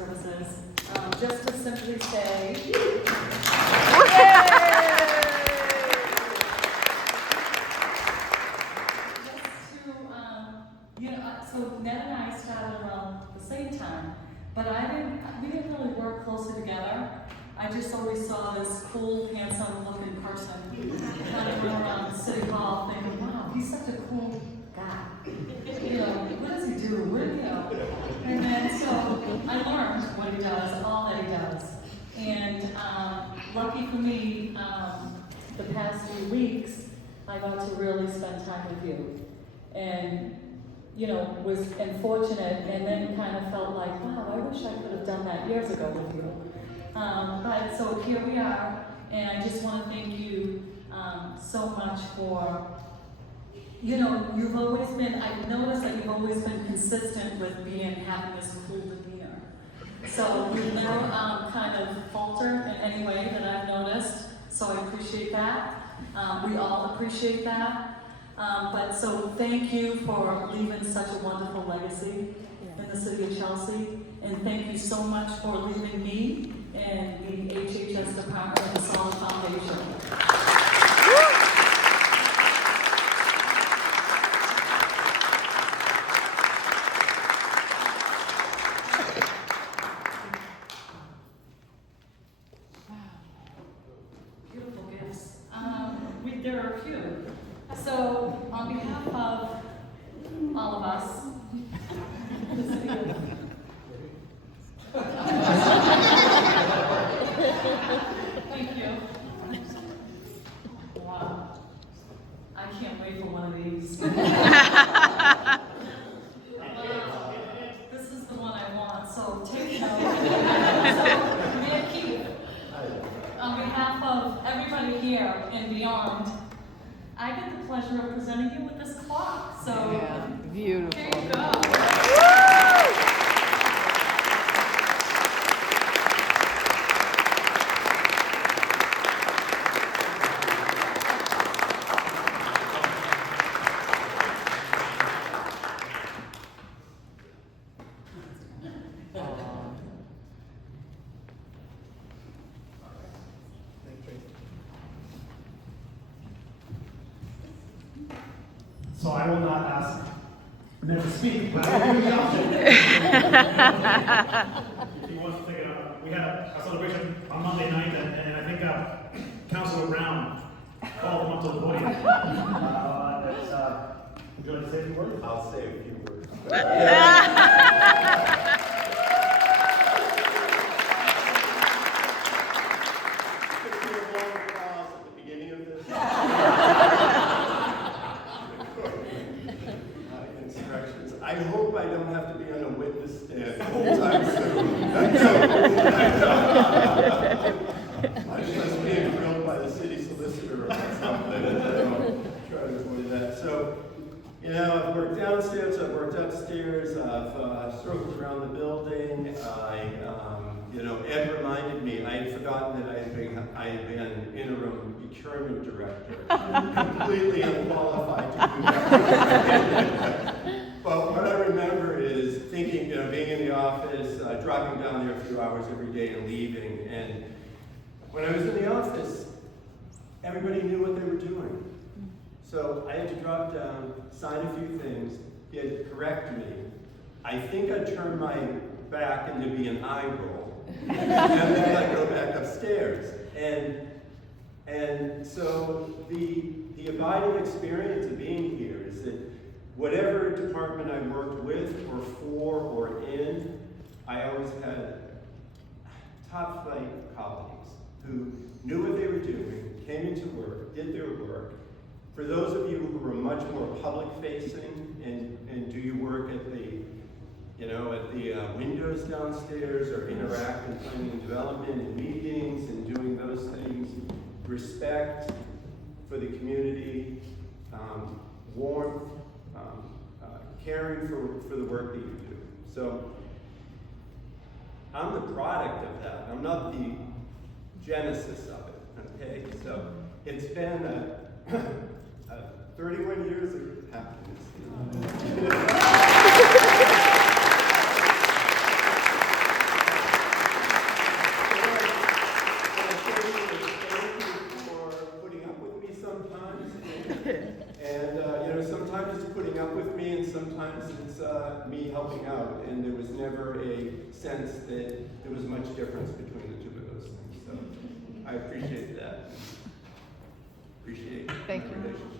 Services, just to simply say, so Ned and I started around the same time, but we didn't really work closely together. I just always saw this cool, handsome-looking person kind of going around City Hall thinking, wow, he's such a cool guy. What does he do? And then so I learned what he does, all that he does. And lucky for me, the past few weeks, I got to really spend time with you. And was unfortunate, and then kind of felt like, wow, I wish I could have done that years ago with you. But so here we are, and I just want to thank you so much for, you've always been, I've noticed that you've always been consistent with having this cool demeanor. So you've never kind of faltered in any way that I've noticed, so I appreciate that. We all appreciate that. But so thank you for leaving such a wonderful legacy in the city of Chelsea. And thank you so much for leaving me and the HHS department and a solid foundation. Beautiful gifts. There are a few. So, on behalf of all of us, thank you. Wow. I can't wait for one of these. This is the one I want, so take note. So, Mayor Keith, on behalf of everybody here and beyond, I get the pleasure of presenting you with this clock. So, beautiful. Here you go. So I will not ask Ned to speak, but I will give you the option. If he wants to take it up. We had a celebration on Monday night, and I think Councilor Brown called him up to the podium. Would you like to say a few words? I'll say a few words. I hope I don't have to be on a witness stand anytime soon. I'm just being grilled by the city solicitor or something. Try to avoid that. So, I've worked downstairs, I've worked upstairs, I've circled around the building. Ed reminded me, I had forgotten that I had been interim procurement director, completely unqualified to do that. But what I remember is thinking, being in the office, dropping down there a few hours every day and leaving. And when I was in the office, everybody knew what they were doing. So I had to drop down, sign a few things, he had to correct me. I think I turned my back and there'd be an eye roll. And then I'd go back upstairs. And so the abiding experience of being here is that whatever department I worked with or for or in, I always had top flight colleagues who knew what they were doing, came into work, did their work. For those of you who are much more public facing and do you work at the windows downstairs or interact in planning and development and meetings and doing those things, respect for the community, warmth, caring for the work that you do. So I'm the product of that. I'm not the genesis of it, okay? So it's been 31 years of happiness. sometimes. And, you know, sometimes it's putting up with me and sometimes it's me helping out. And there was never a sense that there was much difference between the two of those things. So I appreciate that. Appreciate Thank the you. relationship.